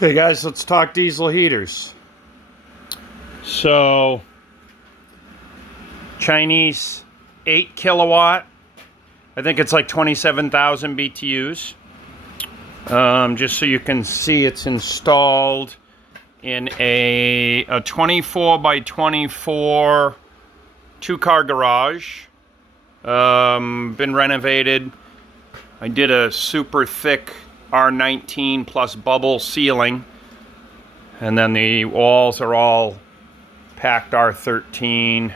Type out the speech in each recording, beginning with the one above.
Hey guys, let's talk diesel heaters. So, Chinese 8 kilowatt, I think it's like 27,000 BTUs. Just so you can see, it's installed in a 24 by 24 two-car garage. Been renovated. I did a super thick R19 plus bubble ceiling, and then the walls are all packed R13,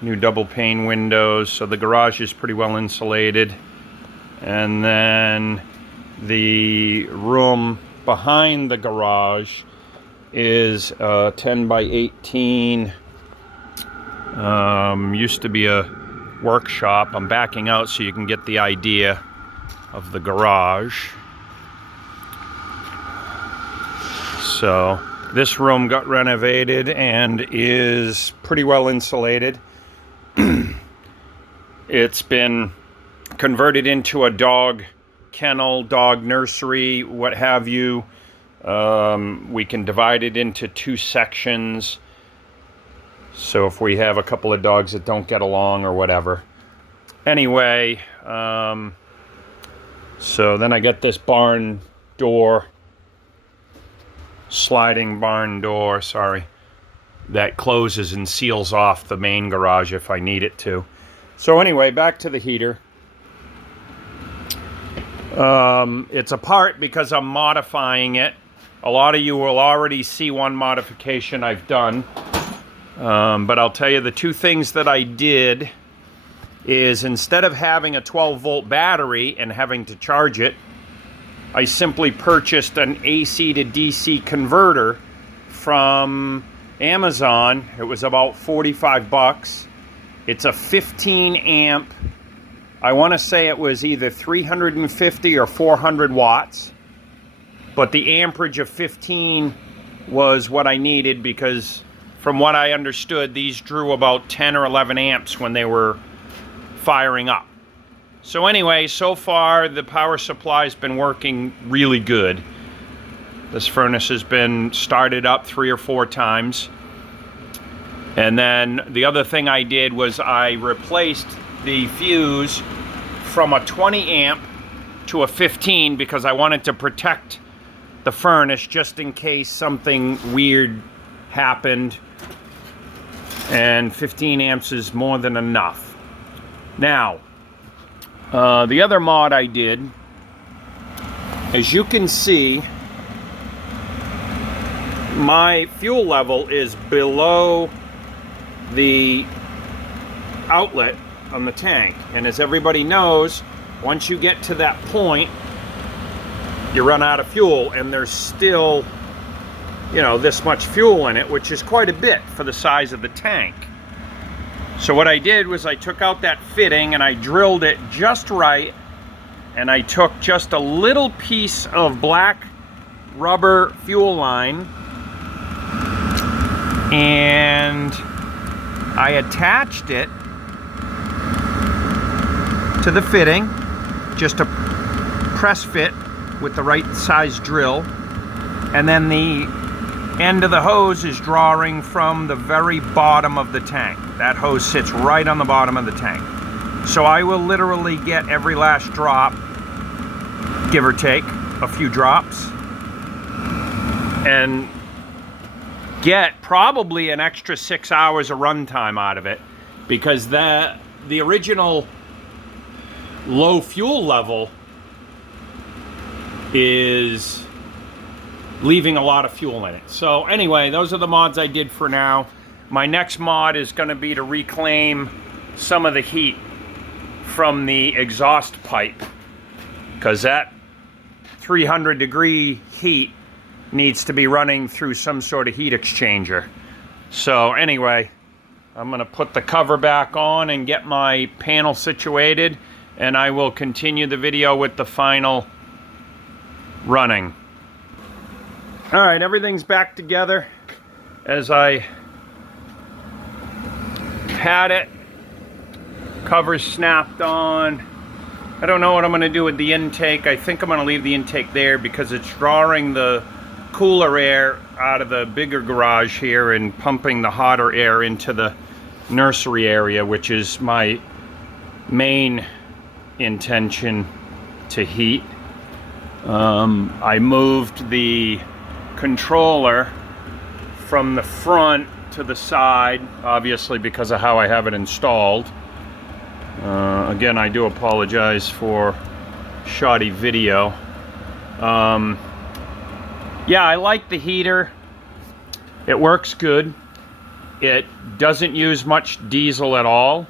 new double pane windows, so the garage is pretty well insulated. And then the room behind the garage is 10 by 18. Used to be a workshop. I'm backing out so you can get the idea of the garage. So this room got renovated and is pretty well insulated. It's been converted into a dog kennel, dog nursery, what have you. We can divide it into 2 sections. So if we have a couple of dogs that don't get along or whatever. Anyway, so then I get this barn door, sliding barn door, that closes and seals off the main garage if I need it to. So anyway, back to the heater. It's apart because I'm modifying it. A lot of you will already see one modification I've done. But I'll tell you the 2 things that I did is, instead of having a 12-volt battery and having to charge it, I simply purchased an AC to DC converter from Amazon. It was about 45 bucks. It's a 15 amp. I want to say it was either 350 or 400 watts. But the amperage of 15 was what I needed, because from what I understood, these drew about 10 or 11 amps when they were firing up. So anyway, so far the power supply's been working really good. This furnace has been started up 3 or 4 times. And then the other thing I did was I replaced the fuse from a 20 amp to a 15 because I wanted to protect the furnace just in case something weird happened. And 15 amps is more than enough. Now, the other mod I did, as you can see, my fuel level is below the outlet on the tank. And as everybody knows, once you get to that point, you run out of fuel, and there's still, this much fuel in it, which is quite a bit for the size of the tank. So what I did was I took out that fitting and I drilled it just right, and I took just a little piece of black rubber fuel line and I attached it to the fitting, just a press fit with the right size drill, and then the end of the hose is drawing from the very bottom of the tank. That hose sits right on the bottom of the tank. So I will literally get every last drop, give or take a few drops, and get probably an extra 6 hours of runtime out of it, because the original low fuel level is leaving a lot of fuel in it. So anyway, those are the mods I did for now. My next mod is going to be to reclaim some of the heat from the exhaust pipe, because that 300-degree heat needs to be running through some sort of heat exchanger. So anyway, I'm going to put the cover back on and get my panel situated, and I will continue the video with the final running. All right, everything's back together as I had it. Cover's snapped on. I don't know what I'm going to do with the intake. I think I'm going to leave the intake there because it's drawing the cooler air out of the bigger garage here and pumping the hotter air into the nursery area, which is my main intention to heat. I moved the controller from the front to the side, obviously because of how I have it installed. Again, I do apologize for shoddy video. Yeah, I like the heater. It works good. It doesn't use much diesel at all.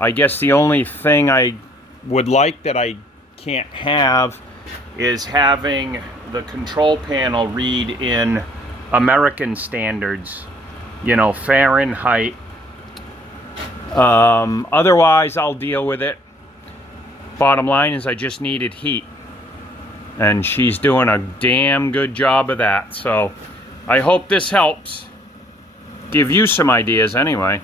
I guess the only thing I would like that I can't have is having the control panel read in American standards, you know, Fahrenheit. Otherwise, I'll deal with it. Bottom line is I just needed heat. And she's doing a damn good job of that. So I hope this helps give you some ideas anyway.